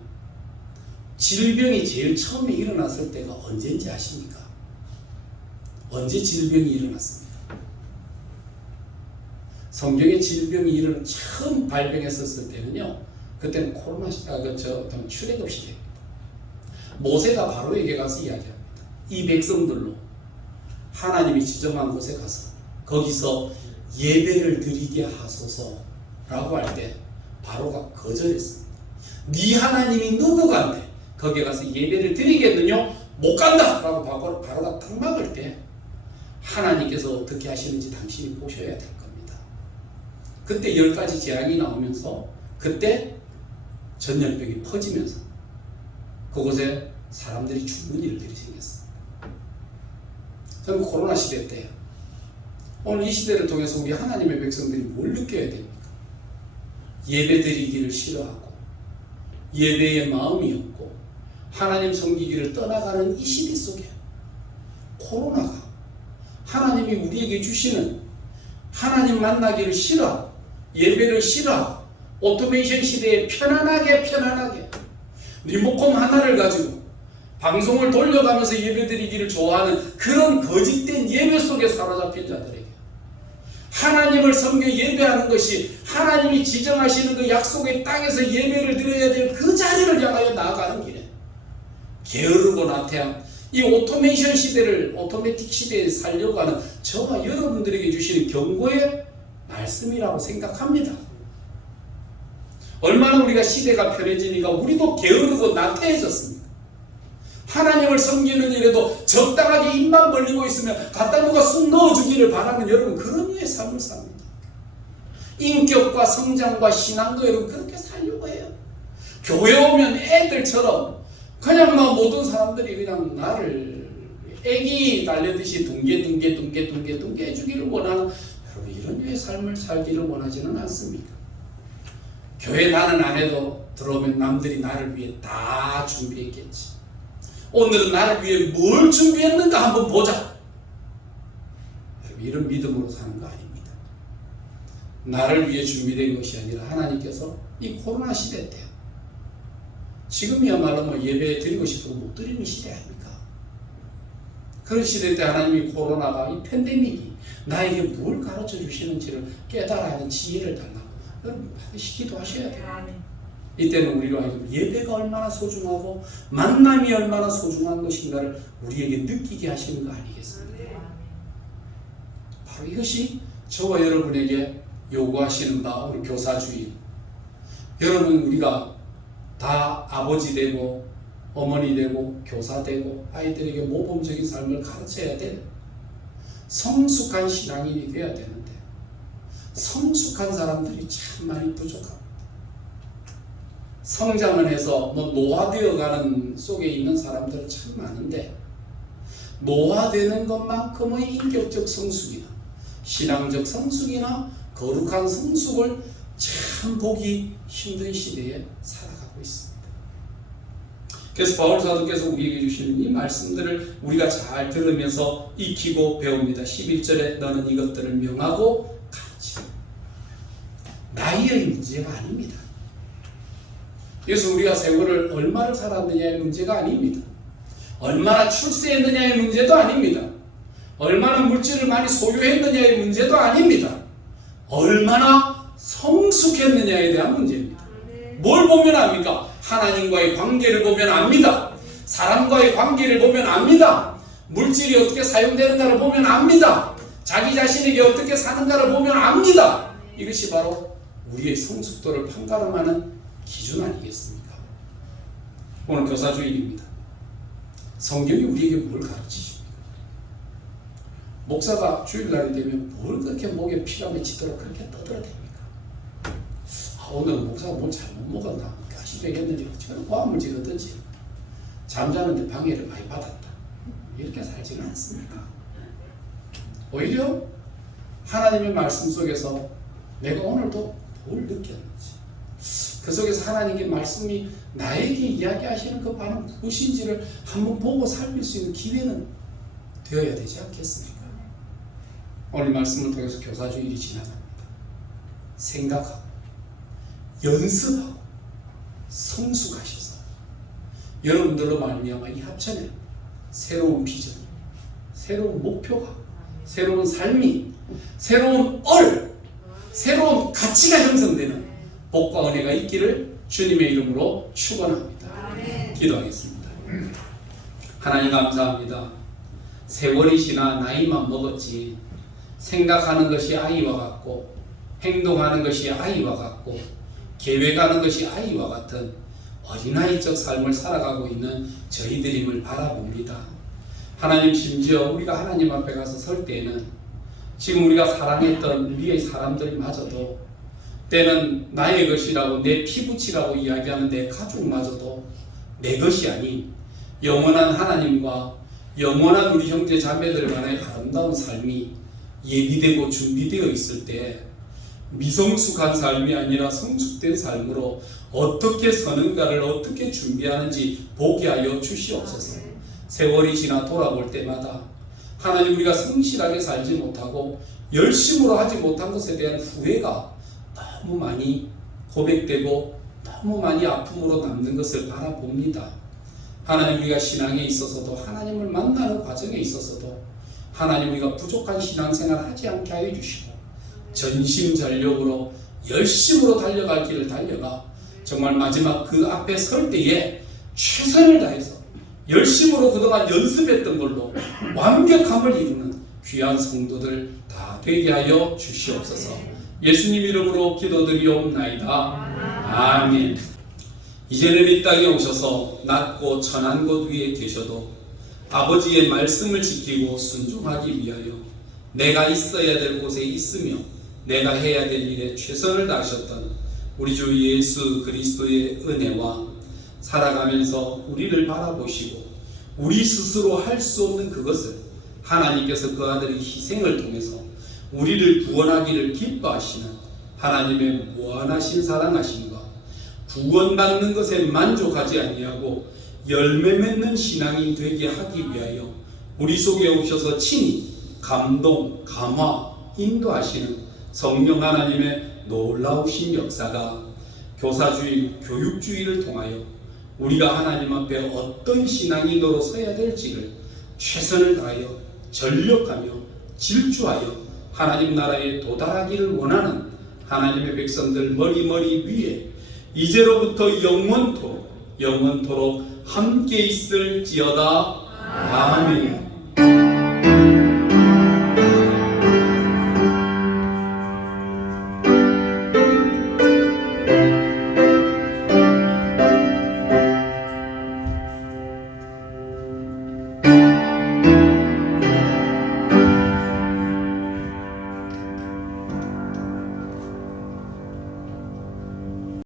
질병이 제일 처음에 일어났을 때가 언제인지 아십니까? 언제 질병이 일어났습니까? 성경에 질병이 처음 발병했었을 때는요. 그때는 출애굽 시대입니다. 모세가 바로에게 가서 이야기합니다. 이 백성들로 하나님이 지정한 곳에 가서 거기서 예배를 드리게 하소서라고 할 때 바로가 거절했습니다. 네 하나님이 누구간데 거기에 가서 예배를 드리겠느냐? 못 간다! 라고 바로가 딱 막을 때 하나님께서 어떻게 하시는지 당신이 보셔야 될 겁니다. 그때 10가지 재앙이 나오면서 그때 전염병이 퍼지면서 그곳에 사람들이 죽는 일들이 생겼습니다. 저는 코로나 시대 때 오늘 이 시대를 통해서 우리 하나님의 백성들이 뭘 느껴야 됩니까? 예배드리기를 싫어하고 예배의 마음이 없고 하나님 섬기기를 떠나가는 이 시대 속에 코로나가 하나님이 우리에게 주시는 하나님 만나기를 싫어, 예배를 싫어, 오토메이션 시대에 편안하게 리모컨 하나를 가지고 방송을 돌려가면서 예배드리기를 좋아하는 그런 거짓된 예배 속에 사로잡힌 자들에게 하나님을 섬겨 예배하는 것이 하나님이 지정하시는 그 약속의 땅에서 예배를 드려야 될 그 자리를 향하여 나아가는 길에 게으르고 나태한 이 오토메이션 시대를 오토매틱 시대에 살려고 하는 저와 여러분들에게 주시는 경고의 말씀이라고 생각합니다. 얼마나 우리가 시대가 편해지니까 우리도 게으르고 나태해졌습니다. 하나님을 섬기는 일에도 적당하게 입만 벌리고 있으면 갖다 누가 쑥 넣어주기를 바라는 여러분 그런 류의 삶을 삽니다. 인격과 성장과 신앙도 여러분 그렇게 살려고 해요. 교회 오면 애들처럼 그냥 모든 사람들이 그냥 나를 애기 달래듯이 둥게 해주기를 원하는 여러분 이런 류의 삶을 살기를 원하지는 않습니까? 교회 나는 안 해도 들어오면 남들이 나를 위해 다 준비했겠지. 오늘은 나를 위해 뭘 준비했는가 한번 보자. 여러분 이런 믿음으로 사는 거 아닙니다. 나를 위해 준비된 것이 아니라 하나님께서 이 코로나 시대 때 지금이야말로 예배 드리고 싶어도 못 드리는 시대 아닙니까? 그런 시대 때 하나님이 코로나가 이 팬데믹이 나에게 뭘 가르쳐 주시는지를 깨달아야 하는 지혜를 달라고 여러분 반드시 기도하셔야 돼요. 이때는 우리로 하여금 예배가 얼마나 소중하고 만남이 얼마나 소중한 것인가를 우리에게 느끼게 하시는 거 아니겠습니까? 바로 이것이 저와 여러분에게 요구하시는 바 우리 교사주의. 여러분 우리가 다 아버지 되고 어머니 되고 교사 되고 아이들에게 모범적인 삶을 가르쳐야 될 성숙한 신앙인이 되어야 되는데 성숙한 사람들이 참 많이 부족합니다. 성장을 해서 노화되어가는 속에 있는 사람들은 참 많은데 노화되는 것만큼의 인격적 성숙이나 신앙적 성숙이나 거룩한 성숙을 참 보기 힘든 시대에 살아가고 있습니다. 그래서 바울 사도께서 우리에게 주시는 이 말씀들을 우리가 잘 들으면서 익히고 배웁니다. 11절에 너는 이것들을 명하고 가르치라. 나이의 문제가 아닙니다. 그래서 우리가 세월을 얼마를 살았느냐의 문제가 아닙니다. 얼마나 출세했느냐의 문제도 아닙니다. 얼마나 물질을 많이 소유했느냐의 문제도 아닙니다. 얼마나 성숙했느냐에 대한 문제입니다. 뭘 보면 압니까? 하나님과의 관계를 보면 압니다. 사람과의 관계를 보면 압니다. 물질이 어떻게 사용되는가를 보면 압니다. 자기 자신에게 어떻게 사는가를 보면 압니다. 이것이 바로 우리의 성숙도를 판가름하는 기준 아니겠습니까? 오늘 교사 주일입니다. 성경이 우리에게 뭘 가르치십니까? 목사가 주일날이 되면 뭘 그렇게 목에 피가 맺히도록 그렇게 떠들어댑니까? 오늘 목사가 뭘 잘못 먹었나 가시 되겠는지 저는 고함을 지르든지 잠자는데 방해를 많이 받았다 이렇게 살지는 않습니다. 오히려 하나님의 말씀 속에서 내가 오늘도 뭘 느꼈는지 그 속에서 하나님의 말씀이 나에게 이야기하시는 그 바는 무엇인지를 한번 보고 살필 수 있는 기회는 되어야 되지 않겠습니까? 오늘 말씀을 통해서 교사주일이 지나갑니다. 생각하고 연습하고 성숙하셔서 여러분들로 말미암아 이 합천에 새로운 비전, 새로운 목표가, 새로운 삶이, 새로운 새로운 가치가 형성되는 복과 은혜가 있기를 주님의 이름으로 축원합니다. 기도하겠습니다. 하나님 감사합니다. 세월이 지나 나이만 먹었지 생각하는 것이 아이와 같고 행동하는 것이 아이와 같고 계획하는 것이 아이와 같은 어린아이적 삶을 살아가고 있는 저희들임을 바라봅니다. 하나님, 심지어 우리가 하나님 앞에 가서 설 때에는 지금 우리가 사랑했던 우리의 사람들마저도, 때는 나의 것이라고, 내 피부치라고 이야기하는 내 가족마저도 내 것이 아닌 영원한 하나님과 영원한 우리 형제 자매들 간의 아름다운 삶이 예비되고 준비되어 있을 때 미성숙한 삶이 아니라 성숙된 삶으로 어떻게 서는가를 어떻게 준비하는지 보게 하여 주시옵소서. 세월이 지나 돌아볼 때마다 하나님, 우리가 성실하게 살지 못하고 열심으로 하지 못한 것에 대한 후회가 너무 많이 고백되고 너무 많이 아픔으로 남는 것을 바라봅니다. 하나님, 우리가 신앙에 있어서도, 하나님을 만나는 과정에 있어서도 하나님, 우리가 부족한 신앙생활 하지 않게 하여 주시고 전심전력으로 열심으로 달려갈 길을 달려가 정말 마지막 그 앞에 설 때에 최선을 다해서 열심으로 그동안 연습했던 걸로 완벽함을 이루는 귀한 성도들 다 되게 하여 주시옵소서. 예수님 이름으로 기도드리옵나이다. 아멘. 이제는 이 땅에 오셔서 낮고 천한 곳 위에 계셔도 아버지의 말씀을 지키고 순종하기 위하여 내가 있어야 될 곳에 있으며 내가 해야 될 일에 최선을 다하셨던 우리 주 예수 그리스도의 은혜와 살아가면서 우리를 바라보시고 우리 스스로 할 수 없는 그것을 하나님께서 그 아들의 희생을 통해서 우리를 구원하기를 기뻐하시는 하나님의 무한하신 사랑하심과 구원받는 것에 만족하지 아니하고 열매 맺는 신앙이 되게 하기 위하여 우리 속에 오셔서 친히 감동, 감화, 인도하시는 성령 하나님의 놀라우신 역사가 교사주의, 교육주의를 통하여 우리가 하나님 앞에 어떤 신앙인으로 서야 될지를 최선을 다하여 전력하며 질주하여 하나님 나라에 도달하기를 원하는 하나님의 백성들 머리 위에 이제로부터 영원토록 함께 있을지어다. 아멘.